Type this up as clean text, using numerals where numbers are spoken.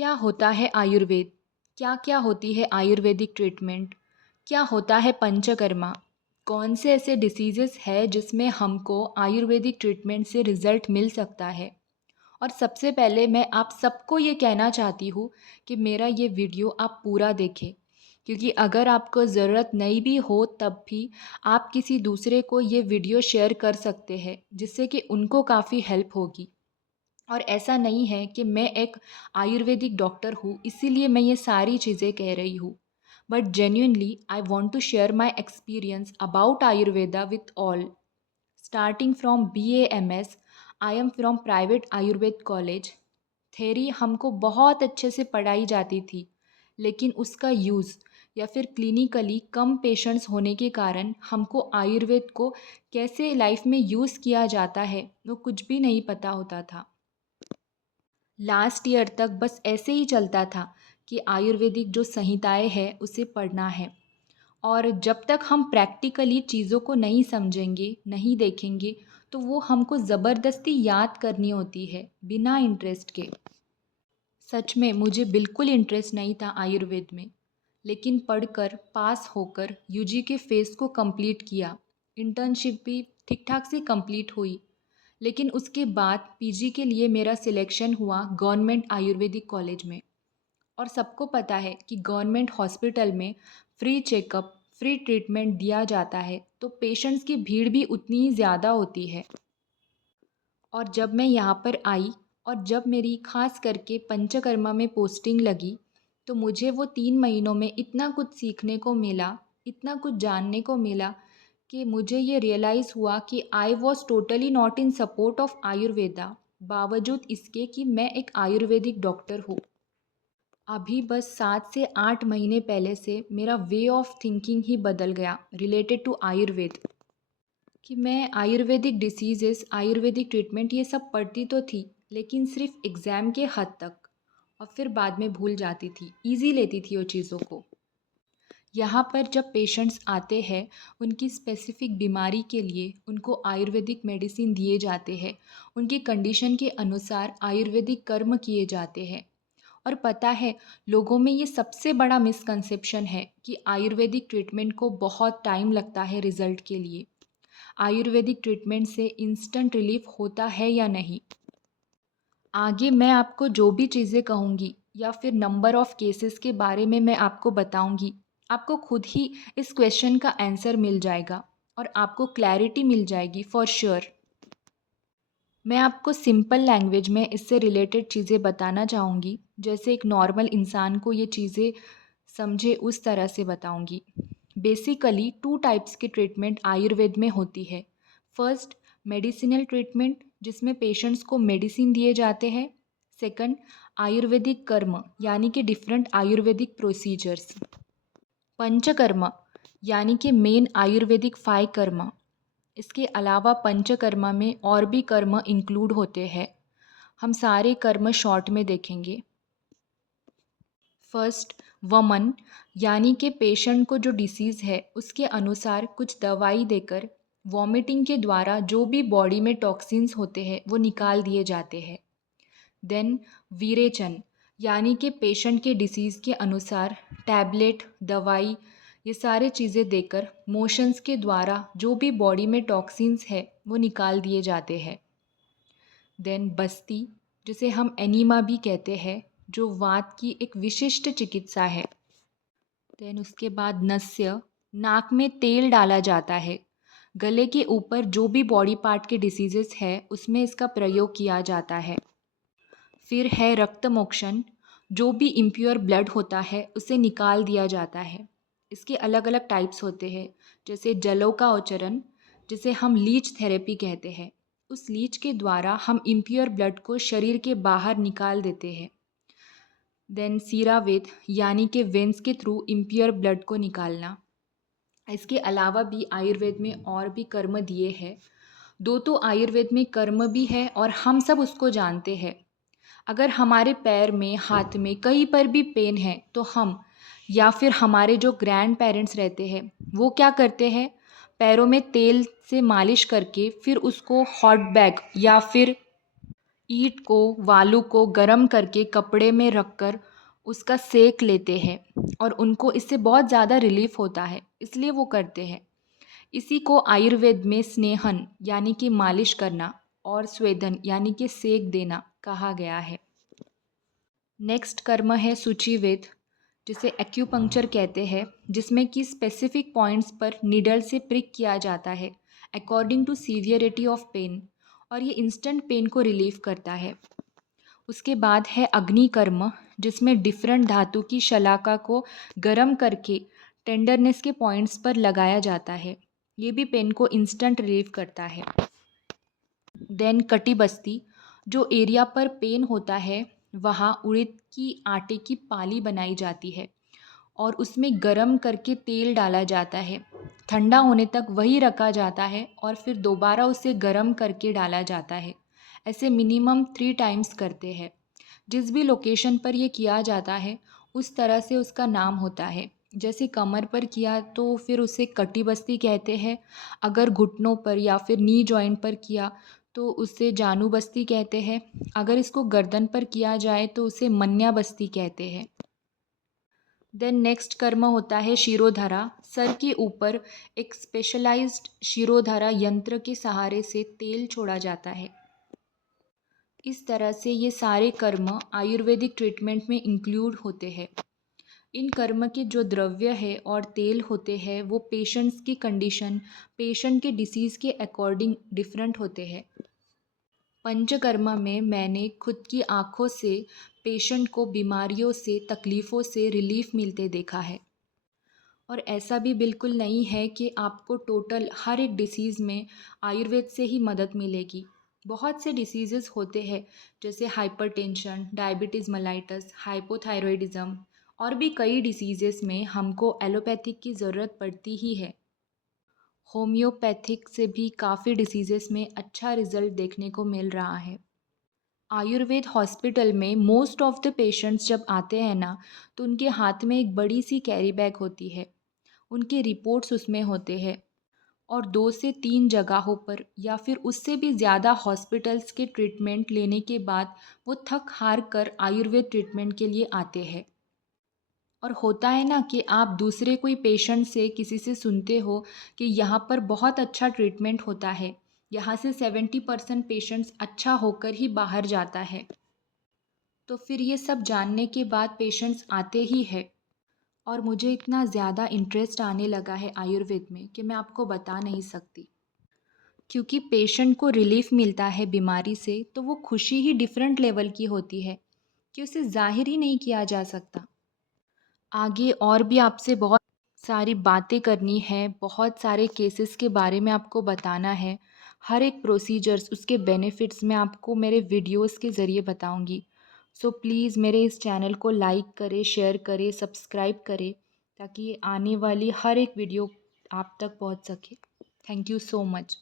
क्या होता है आयुर्वेद? क्या क्या होती है आयुर्वेदिक ट्रीटमेंट? क्या होता है पंचकर्मा? कौन से ऐसे डिसीजेस है जिसमें हमको आयुर्वेदिक ट्रीटमेंट से रिजल्ट मिल सकता है? और सबसे पहले मैं आप सबको ये कहना चाहती हूँ कि मेरा ये वीडियो आप पूरा देखें, क्योंकि अगर आपको ज़रूरत नहीं भी हो तब भी आप किसी दूसरे को ये वीडियो शेयर कर सकते हैं, जिससे कि उनको काफ़ी हेल्प होगी। और ऐसा नहीं है कि मैं एक आयुर्वेदिक डॉक्टर हूँ इसीलिए मैं ये सारी चीज़ें कह रही हूँ, but genuinely I want to share my experience about Ayurveda with all. Starting from BA MS, I am from private Ayurveda college. Theory हमको बहुत अच्छे से पढ़ाई जाती थी, लेकिन उसका यूज़ या फिर क्लिनिकली कम पेशेंट्स होने के कारण हमको आयुर्वेद को कैसे लाइफ में यूज़ किया जाता है वो कुछ भी नहीं पता होता था। लास्ट ईयर तक बस ऐसे ही चलता था कि आयुर्वेदिक जो संहिताएं हैं उसे पढ़ना है, और जब तक हम प्रैक्टिकली चीज़ों को नहीं समझेंगे, नहीं देखेंगे, तो वो हमको ज़बरदस्ती याद करनी होती है बिना इंटरेस्ट के। सच में मुझे बिल्कुल इंटरेस्ट नहीं था आयुर्वेद में, लेकिन पढ़कर पास होकर UG के फेज़ को कंप्लीट किया। इंटर्नशिप भी ठीक ठाक से कंप्लीट हुई, लेकिन उसके बाद PG के लिए मेरा सिलेक्शन हुआ गवर्नमेंट आयुर्वेदिक कॉलेज में। और सबको पता है कि गवर्नमेंट हॉस्पिटल में फ्री चेकअप, फ्री ट्रीटमेंट दिया जाता है, तो पेशेंट्स की भीड़ भी उतनी ही ज़्यादा होती है। और जब मैं यहाँ पर आई और जब मेरी खास करके पंचकर्मा में पोस्टिंग लगी, तो मुझे वो 3 महीनों में इतना कुछ सीखने को मिला, इतना कुछ जानने को मिला कि मुझे ये रियलाइज़ हुआ कि I was totally not in support of Ayurveda, बावजूद इसके कि मैं एक आयुर्वेदिक डॉक्टर हूँ। अभी बस 7 से 8 महीने पहले से मेरा वे ऑफ थिंकिंग ही बदल गया रिलेटेड टू आयुर्वेद, कि मैं आयुर्वेदिक डिसीज़ेस, आयुर्वेदिक ट्रीटमेंट ये सब पढ़ती तो थी, लेकिन सिर्फ एग्ज़ाम के हद तक, और फिर बाद में भूल जाती थी, ईज़ी लेती थी वो चीज़ों को। यहाँ पर जब पेशेंट्स आते हैं, उनकी स्पेसिफ़िक बीमारी के लिए उनको आयुर्वेदिक मेडिसिन दिए जाते हैं, उनकी कंडीशन के अनुसार आयुर्वेदिक कर्म किए जाते हैं। और पता है, लोगों में ये सबसे बड़ा मिसकंसेप्शन है कि आयुर्वेदिक ट्रीटमेंट को बहुत टाइम लगता है रिज़ल्ट के लिए। आयुर्वेदिक ट्रीटमेंट से इंस्टेंट रिलीफ होता है या नहीं? आगे मैं आपको जो भी चीज़ें कहूँगी या फिर नंबर ऑफ़ केसेस के बारे में मैं आपको बताऊँगी, आपको खुद ही इस क्वेश्चन का आंसर मिल जाएगा और आपको क्लैरिटी मिल जाएगी फॉर श्योर। मैं आपको सिंपल लैंग्वेज में इससे रिलेटेड चीज़ें बताना चाहूँगी, जैसे एक नॉर्मल इंसान को ये चीज़ें समझे उस तरह से बताऊँगी। बेसिकली 2 टाइप्स की ट्रीटमेंट आयुर्वेद में होती है। फर्स्ट, मेडिसिनल ट्रीटमेंट, जिसमें पेशेंट्स को मेडिसिन दिए जाते हैं। सेकंड, आयुर्वेदिक कर्म, यानी कि डिफरेंट आयुर्वेदिक प्रोसीजर्स। पंचकर्म, यानी कि मेन आयुर्वेदिक 5 कर्म। इसके अलावा पंचकर्मा में और भी कर्म इंक्लूड होते हैं। हम सारे कर्म शॉर्ट में देखेंगे। फर्स्ट, वमन, यानी कि पेशेंट को जो डिसीज़ है उसके अनुसार कुछ दवाई देकर वॉमिटिंग के द्वारा जो भी बॉडी में टॉक्सिन्स होते हैं वो निकाल दिए जाते हैं। देन विरेचन, यानी कि पेशेंट के डिसीज़ के अनुसार टैबलेट, दवाई, ये सारे चीज़ें देकर मोशंस के द्वारा जो भी बॉडी में टॉक्सिन्स है वो निकाल दिए जाते हैं। देन बस्ती, जिसे हम एनीमा भी कहते हैं, जो वात की एक विशिष्ट चिकित्सा है। देन उसके बाद नस्य, नाक में तेल डाला जाता है। गले के ऊपर जो भी बॉडी पार्ट के डिसीजेस है उसमें इसका प्रयोग किया जाता है। फिर है रक्त मोक्षण, जो भी इम्प्योर ब्लड होता है उसे निकाल दिया जाता है। इसके अलग अलग टाइप्स होते हैं, जैसे जलों का औचरण, जिसे हम लीच थेरेपी कहते हैं। उस लीच के द्वारा हम इम्प्योर ब्लड को शरीर के बाहर निकाल देते हैं। देन सीरावेद, यानी कि वेंस के थ्रू इम्प्योर ब्लड को निकालना। इसके अलावा भी आयुर्वेद में और भी कर्म दिए हैं। दो तो आयुर्वेद में कर्म भी है और हम सब उसको जानते हैं। अगर हमारे पैर में, हाथ में कहीं पर भी पेन है तो हम या फिर हमारे जो ग्रैंड पेरेंट्स रहते हैं वो क्या करते हैं, पैरों में तेल से मालिश करके फिर उसको हॉट बैग या फिर ईंट को, बालू को गर्म करके कपड़े में रखकर उसका सेक लेते हैं और उनको इससे बहुत ज़्यादा रिलीफ होता है, इसलिए वो करते हैं। इसी को आयुर्वेद में स्नेहन यानी कि मालिश करना और स्वेदन यानी कि सेक देना कहा गया है। नेक्स्ट कर्म है सूचिवेद, जिसे एक्यूपंक्चर कहते हैं, जिसमें कि स्पेसिफिक पॉइंट्स पर नीडल से प्रिक किया जाता है according to severity of pain, और ये इंस्टेंट पेन को रिलीव करता है। उसके बाद है अग्नि कर्म, जिसमें डिफरेंट धातु की शलाका को गर्म करके टेंडरनेस के पॉइंट्स पर लगाया जाता है। ये भी पेन को इंस्टेंट रिलीव करता है। देन कटी बस्ती, जो एरिया पर पेन होता है वहाँ उड़द की आटे की पाली बनाई जाती है और उसमें गरम करके तेल डाला जाता है। ठंडा होने तक वही रखा जाता है और फिर दोबारा उसे गरम करके डाला जाता है। ऐसे मिनिमम 3 टाइम्स करते हैं। जिस भी लोकेशन पर ये किया जाता है उस तरह से उसका नाम होता है। जैसे कमर पर किया तो फिर उसे कटी बस्ती कहते हैं। अगर घुटनों पर या फिर नी जॉइंट पर किया तो उसे जानू बस्ती कहते हैं। अगर इसको गर्दन पर किया जाए तो उसे मन्या बस्ती कहते हैं। देन नेक्स्ट कर्म होता है शिरोधारा। सर के ऊपर एक स्पेशलाइज्ड शिरोधारा यंत्र के सहारे से तेल छोड़ा जाता है। इस तरह से ये सारे कर्म आयुर्वेदिक ट्रीटमेंट में इंक्लूड होते हैं। इन कर्म के जो द्रव्य है और तेल होते हैं वो पेशेंट्स की कंडीशन, पेशेंट के डिसीज़ के अकॉर्डिंग डिफरेंट होते हैं। पंचकर्मा में मैंने खुद की आँखों से पेशेंट को बीमारियों से, तकलीफ़ों से रिलीफ मिलते देखा है। और ऐसा भी बिल्कुल नहीं है कि आपको टोटल हर एक डिसीज़ में आयुर्वेद से ही मदद मिलेगी। बहुत से डिसीज़ेस होते हैं जैसे हाइपरटेंशन, डायबिटीज़ मेलाइटस, हाइपोथायरॉयडिज़म और भी कई डिसीज़ेस में हमको एलोपैथिक की ज़रूरत पड़ती ही है। होम्योपैथिक से भी काफ़ी डिसीज़ेस में अच्छा रिज़ल्ट देखने को मिल रहा है। आयुर्वेद हॉस्पिटल में मोस्ट ऑफ़ द पेशेंट्स जब आते हैं ना, तो उनके हाथ में एक बड़ी सी कैरी बैग होती है। उनके रिपोर्ट्स उसमें होते हैं और 2 से 3 जगहों पर या फिर उससे भी ज़्यादा हॉस्पिटल्स के ट्रीटमेंट लेने के बाद वो थक हार कर आयुर्वेद ट्रीटमेंट के लिए आते हैं। और होता है ना कि आप दूसरे कोई पेशेंट से, किसी से सुनते हो कि यहाँ पर बहुत अच्छा ट्रीटमेंट होता है, यहाँ से 70% पेशेंट्स अच्छा होकर ही बाहर जाता है। तो फिर ये सब जानने के बाद पेशेंट्स आते ही हैं। और मुझे इतना ज़्यादा इंटरेस्ट आने लगा है आयुर्वेद में कि मैं आपको बता नहीं सकती। क्योंकि पेशेंट को रिलीफ मिलता है बीमारी से तो वो खुशी ही डिफरेंट लेवल की होती है कि उसे ज़ाहिर ही नहीं किया जा सकता। आगे और भी आपसे बहुत सारी बातें करनी है, बहुत सारे केसेस के बारे में आपको बताना है। हर एक प्रोसीजर्स, उसके बेनिफिट्स मैं आपको मेरे वीडियोस के ज़रिए बताऊंगी। सो प्लीज़ मेरे इस चैनल को लाइक करें, शेयर करें, सब्सक्राइब करें, ताकि आने वाली हर एक वीडियो आप तक पहुंच सके। Thank you so much.